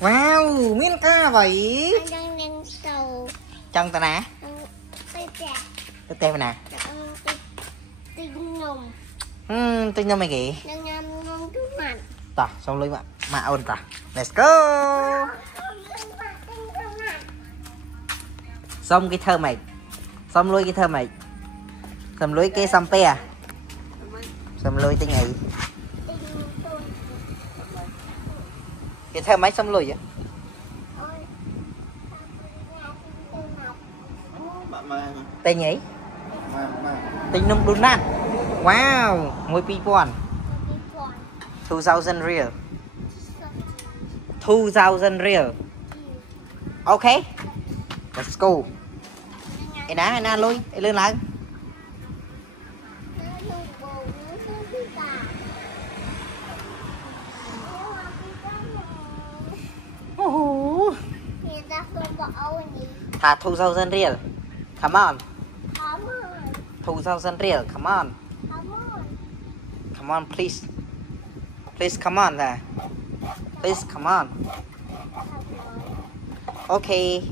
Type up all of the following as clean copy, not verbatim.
Wow, miếng cá vậy. Chân ta nè. Tê nè. Tinh nôm mày kì. Ta, xong lui mà ôn ta. Let's go. Xong cái thơ mày. Xong lui cái thơ mày. Xong lui cái xăm pe. Xong lui tinh ấy. Cái thơ máy xong lui vậy. Tên nhỉ? Tên nông đun nát. Wow, mùi pi pon. 2,000 real. 2,000 real. Okay. Let's go. Ê ná lui, ê lươn lại. Thả 2,000 real. Come on. 2,000 real. Come on. Come on, please. Please come on there. Please come on. Okay.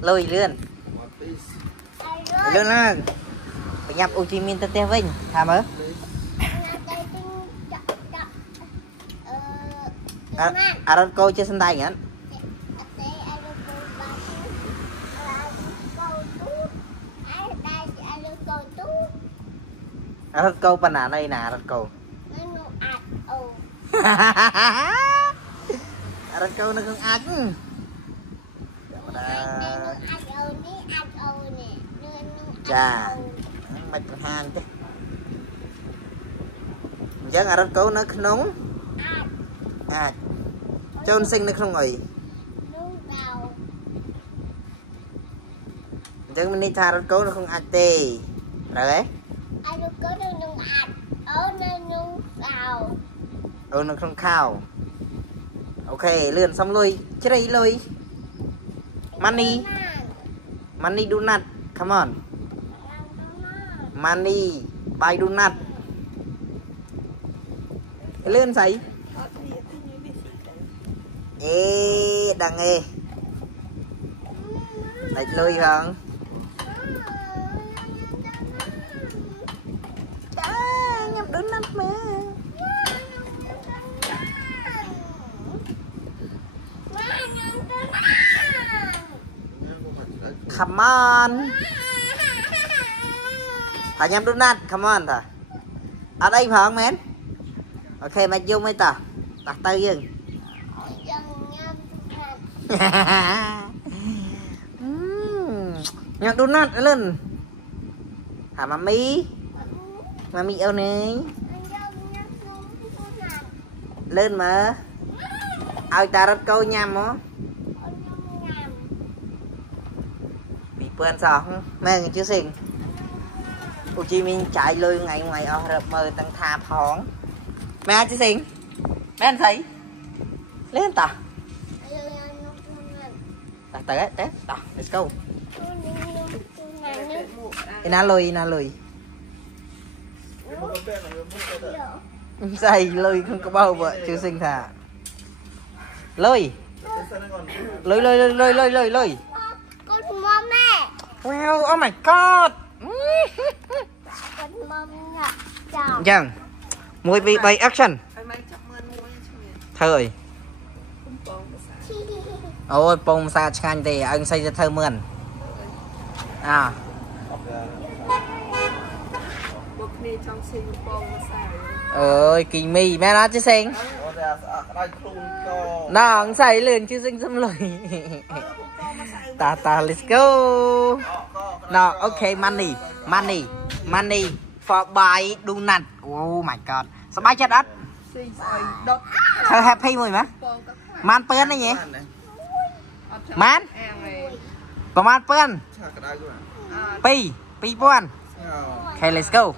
Lôi lươn. Lươn lên. Phải nhập Hồ Chí Minh tới Vinh. Thả mớ. Rất cô chơi sân tay nhỉ? Rất câu bên nào đây nè, rất câu. Rất câu nó không ác. Chà, mạch hàng chứ. Chẳng rất câu nó nóng. Chôn sinh nó không ngồi. Chẳng mình đi thả rất câu nó không ác tê. Rồi đấy. Nó không khao. Ok, lươn xong lui. Chứ đây lui. Money. Money do not. Come on. Money. Buy do not. Lươn sấy. Ê, đằng ê. Đạch lui không? Nhập do not mà. Come on. Thả nhắm donut, come on thả. Ở đây phải không mến? Ok, mày vô mấy tờ. Đặt tay dừng. Nhắm donut lên. Thả mami. Mami yêu này. Lên mà. Ai ta rất câu nhằm á. Bữa sao không? Mẹ chưa xin Hồ Chí Minh chạy lôi ngày ngoài ở rập mơ tăng thà phóng. Mẹ chưa xin. Mẹ anh thấy lên ta. Tới đấy. Đó, let's go. Ina lùi. Dày lùi không có bao vợ chưa sinh thà. Lùi. Wow, oh my god. Dần. Mùi vị bay action. Thời. Ôi, bông xa chanh thì anh xây ra thơ mượn. Ơi, kỳ mì mẹ nó chứ sinh. Nó ông xây lên chứ sinh xâm lùi. Ta let's go. No, okay, money for buy donut. Oh my god. Sao bái chết đất. Thơ happy mùi mà. Man pơn đấy nhỉ? Man. Có man pơn. Pi pon. Okay, let's go.